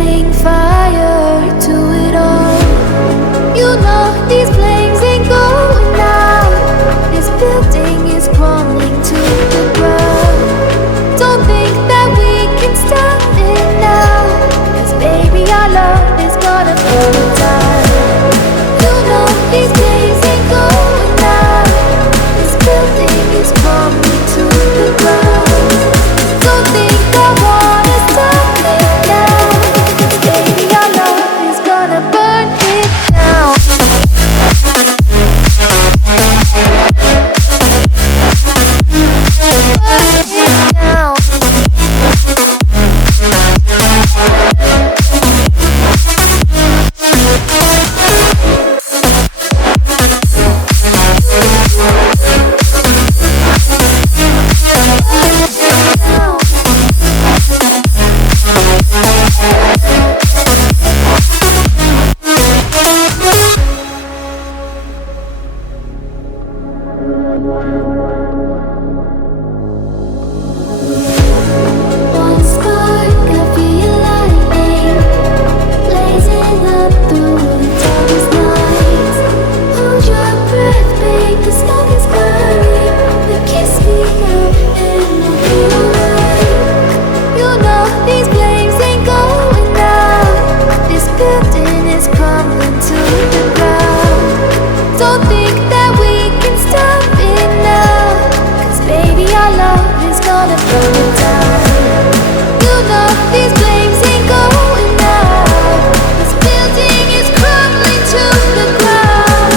setting fire to it all. You know these flames ain't going out. This building is crumbling to the ground. Don't think that we can stop it now, 'cause baby our love is gonna burn it down. You know these flames ain't going out. This building is crumbling to the ground. Don't think I wanna stop it now, 'cause baby our love is gonna burn it down. One spark, I feel lightning blazing up through the darkest nights. Hold your breath, babe, the smoke is burning. But kiss me now and I'll be alright. You know these flames ain't going out. This building is crumbling to the ground. Don't think that we can stop it now, 'cause baby our love is gonna burn it down. You know these flames ain't going out. This building is crumbling to the ground.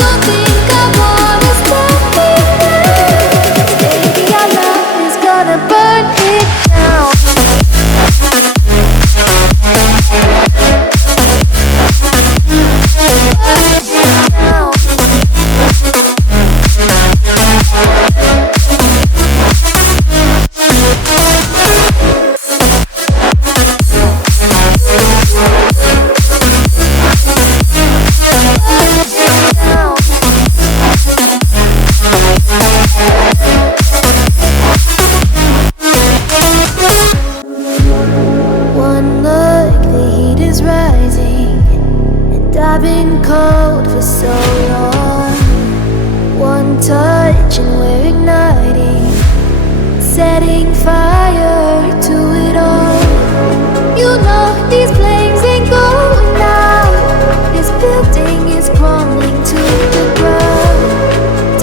Don't think I wanna stop it now, 'cause baby our love is gonna burn it down. One look, the heat is rising, and I've been cold for so long. One touch and we're igniting, setting fire to it all. You know these flames ain't going out. This building is crumbling to the ground.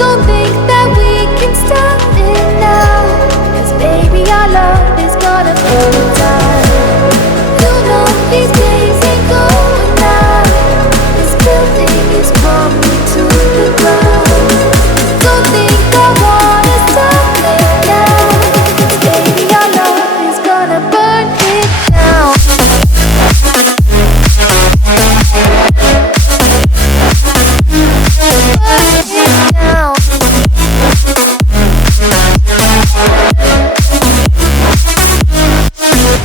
Don't think that we can stop it now, 'cause baby our love is gonna burn it down. You know these flames ain't going out. This building is crumbling to the ground. Don't think I wanna stop it now, 'cause baby our love is gonna burn it down. Burn it down.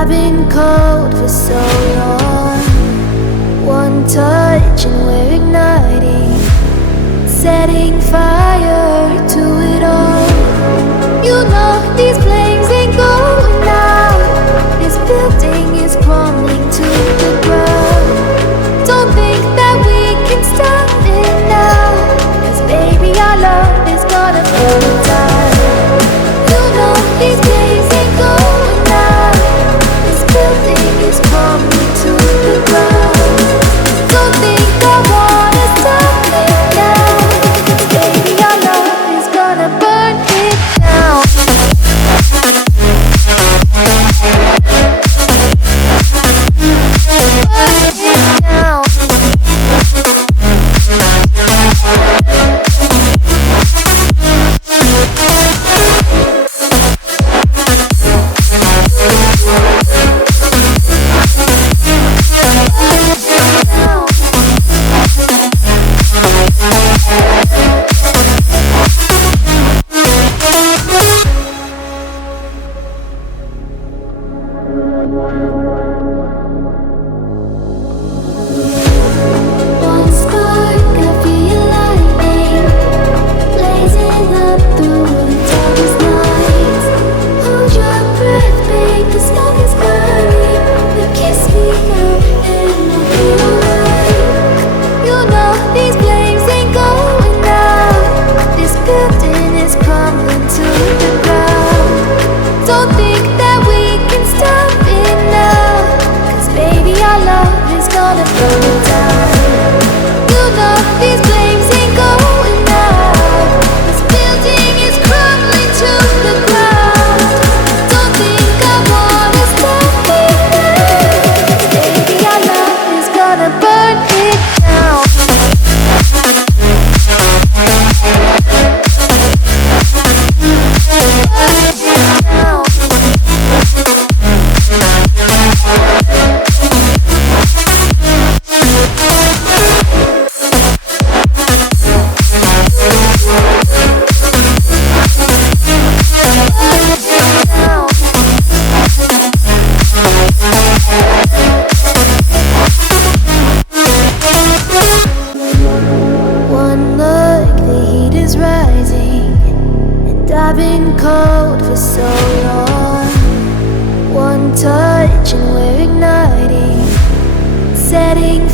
I've been cold for so long. One touch and we're igniting, setting fire to it all. You know these flames ain't going out. This building is crumbling to the ground. Don't think that we can stop it now, 'cause baby our love is gonna burn it down. You know these flames ain't going out. This building is crumbling to the ground. Don't think I wanna stop it now, 'cause baby our love is gonna burn it down. One spark, I feel lightning blazing up through the darkest nights. Hold your breath, babe, the smoke is burning. You kiss me now and I'll be alright. You know these flames ain't going out. This building is crumbling to the ground. Don't think that we can stop it now, 'cause baby our love is gonna burn it down. You know these flames ain't going out. This building is crumbling to the ground. Don't think I wanna stop it now, 'cause baby our love is gonna burn it down. One look, the heat is rising, and I've been cold for so long. One touch and we're igniting, setting